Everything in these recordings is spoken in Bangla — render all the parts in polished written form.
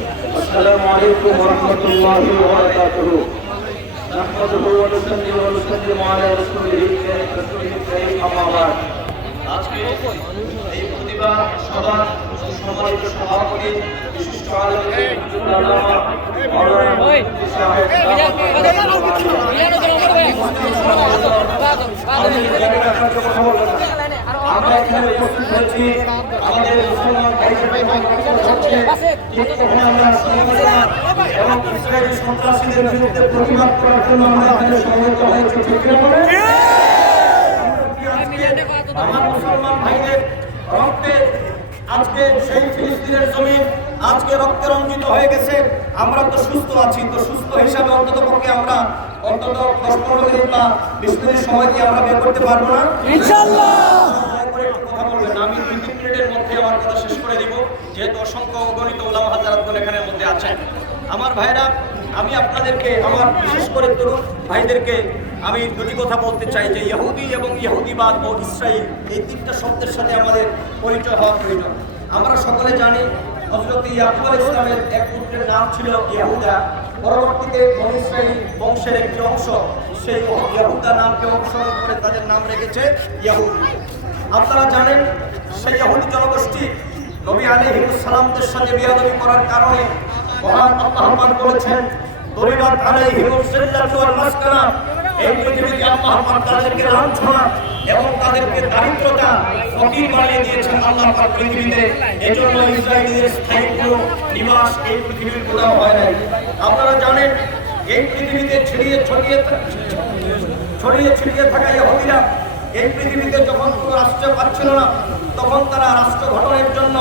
السلام عليكم ورحمة الله وبركاته. نحمده ونسلم على رسوله الكريم أما بعد. আজকে এই প্রতিভা সভার সম্মানিত সভাপতি বিশিষ্ট আলেম আল্লামা আমরা এখানে উপস্থিত হয়েছি আমাদের মুসলমান ভাইদের এবং ইসরায়েলি সন্ত্রাসীদের বিরুদ্ধে প্রতিবাদ করার জন্য আমরা এখানে সমবেত হয়েছি। ঠিক আমার মুসলমান ভাইদের রক্তে আজকে সেই ফিলিস্তিনের জমিন আজকে রক্তে রঞ্জিত হয়ে গেছে। আমরা তো সুস্থ আছি, তো সুস্থ হিসাবে অন্তত পক্ষে আমরা অন্তত 10-15 মিনিট বা 20 মিনিট সময় কি আমরা বের করতে পারবো না? ইনশাআল্লাহ। কথা বলবেন, আমি 2-3 মিনিটের মধ্যে আমার কথা শেষ করে দিব, যেহেতু অসংখ্য অগণিত ওলামা হাজারাতগণ এখানের মধ্যে আছেন। আমার ভাইরা, আমি আপনাদেরকে, আমার বিশেষ করে তরুণ ভাইদেরকে আমি দুটি কথা বলতে চাই যে ইহুদি এবং ইহুদিবাদ ও ইসরায়েল এই তিনটা শব্দের সাথে আমাদের পরিচয় হওয়া প্রয়োজন। আমরা সকলে জানি হযরত ইয়াকুব আলাইহিস সালামের এক পুত্রের নাম ছিল ইয়াহুদা। পরবর্তীতে বনী ইসরাইল বংশের একটি অংশ সেই ইয়াহুদা নামকে অনুসরণ করে তাদের নাম রেখেছে ইয়াহুদ। আপনারা জানেন সেই ইহুদি জনগোষ্ঠী নবী আলাইহিস সালামদের সাথে বিয়াদবি করার কারণে মহান আল্লাহ পাক বলেছেন দরিবাত আলাইহিমুস জিল্লাতু ওয়াল মাসকানা, এই পৃথিবীতে আল্লাহ পাক তাদেরকে লাঞ্ছনা এবং তাদেরকে দারিদ্রতা ফকির বানিয়ে দিয়েছেন আল্লাহ পাক পৃথিবীতে। এজন্য ইসরায়েলের স্থায়ী কোনো নিবাস এই পৃথিবীর কোথাও হয় নাই। আপনারা জানেন এই পৃথিবীতে ছড়িয়ে ছিটিয়ে থাকা ইহুদিরা এই পৃথিবীতে যখন কোনো রাষ্ট্র পাচ্ছিল না, তখন তারা রাষ্ট্র গঠনের জন্য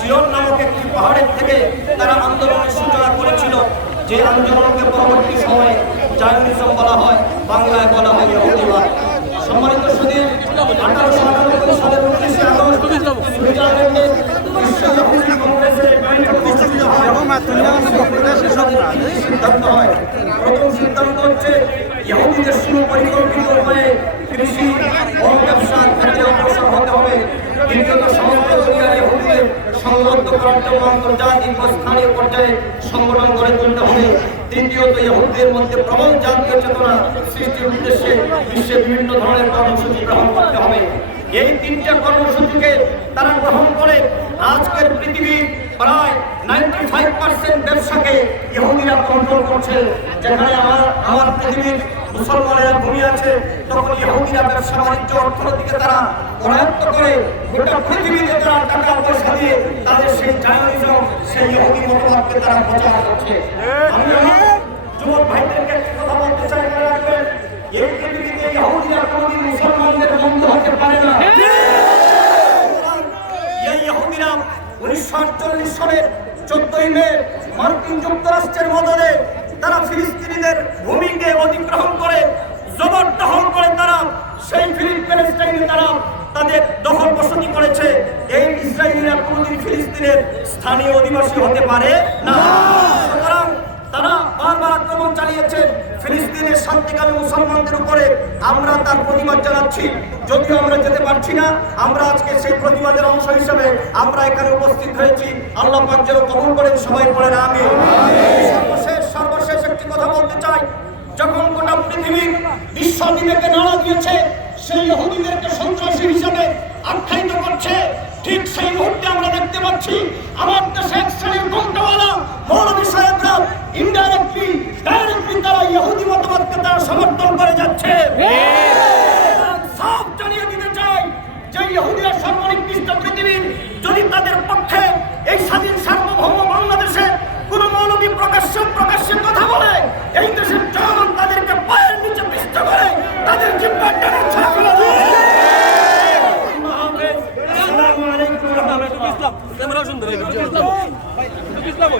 জিয়ন নামক একটি পাহাড়ের থেকে তারা আন্দোলনের সূচনা করেছিল, যে আন্দোলনকে পরবর্তী সময়ে জায়নিজম বলা হয়, বাংলায় বলা হয় ইহুদিবাদ। সম্মানিত সুধী, 1898 সালের 19 আগস্ট সুইজারল্যান্ডে বিশ্ব ইহুদি কংগ্রেসের সিদ্ধান্ত হয়। প্রথম সিদ্ধান্ত হচ্ছে ইহুদিদের সুপরিকল্পিত উপায়ে কৃষি ও ব্যবসার ক্ষেত্রে অগ্রসর হতে হবে। দ্বিতীয়ত সমগ্র দুনিয়ার ইহুদিদের সংবদ্ধ করার জন্য আন্তর্জাতিক ও স্থানীয় পর্যায়ে সংগঠন গড়ে তুলতে হবে। তৃতীয়ত ইহুদিদের মধ্যে প্রবল জাতীয় চেতনা সৃষ্টির উদ্দেশ্যে বিশ্বে বিভিন্ন ধরনের কর্মসূচি গ্রহণ করতে হবে। এই তিনটা কর্মসূচিকে তারা গ্রহণ করে আজকের পৃথিবীর প্রায় 95% ব্যবসাকে ইহুদিরা কন্ট্রোল করছে। যেখানে আমার পৃথিবীর মুসলমানেরা ঘুমিয়ে আছে, তখন ইহুদিরা ব্যবসা বাণিজ্য অর্থনীতিকে তারা করায়ত্ত করে গোটা পৃথিবীতে তারা টাকা পয়সা দিয়ে তাদের সেই জায়নিজম, সেই ইহুদি মতবাদকে তারা প্রচার করছে। আমি আমার যুবক ভাইদেরকে একটা কথা বলতে চাই, মনে রাখবেন এই পৃথিবীতে ইহুদিরা কোনোদিন মুসলমানদের বন্ধ হতে পারে না। এই ইহুদিরা 1948 সালের 14 মে মার্কিন যুক্তরাষ্ট্রের মদদে তারা ফিলিস্তিনিদের ভূমিকে অধিগ্রহণ করে জবরদখল করে তারা সেই ফিলিস্তিনে তারা তাদের দখল বসতি করেছে। এই ইসরায়েলিরা কোনোদিন ফিলিস্তিনের স্থানীয় অধিবাসী হতে পারে না। সুতরাং তারা বারবার আক্রমণ চালিয়েছে ফিলিস্তিনের শান্তিকামী মুসলমানদের উপরে। আমরা তার প্রতিবাদ জানাচ্ছি, যদিও আমরা যেতে পারছি না। আমরা আজকে সেই প্রতিবাদের অংশ হিসেবে আমরা এখানে উপস্থিত হয়েছি। আল্লাহ পাক যেন কবুল করেন, সবাই পড়েন আমিন। সর্বশেষ একটি কথা বলতে চাই, যখন গোটা পৃথিবী বিশ্ব বিবেকে নাড়া দিয়েছে সেই ইহুদিদেরকে সন্ত্রাসী হিসেবে আখ্যায়িত করছে, ঠিক সেই মুহূর্তে আমরা দেখতে পাচ্ছি আমার দেশে এক শ্রেণীর ঘণ্টাওয়ালা মৌলবী সাহেবরা ইনডাইরেক্টলি ডাইরেক্টলি তারা ইহুদি মতবাদকে তারা সমর্থন করে যাচ্ছে। সব জানিয়ে দিতে চাই যে ইহুদিরা সর্বনিকৃষ্ট পৃথিবীর, যদি তাদের পক্ষে এই স্বাধীন সার্বভৌম বাংলাদেশে কোন মৌলবী প্রকাশ্যে কথা বলে, এই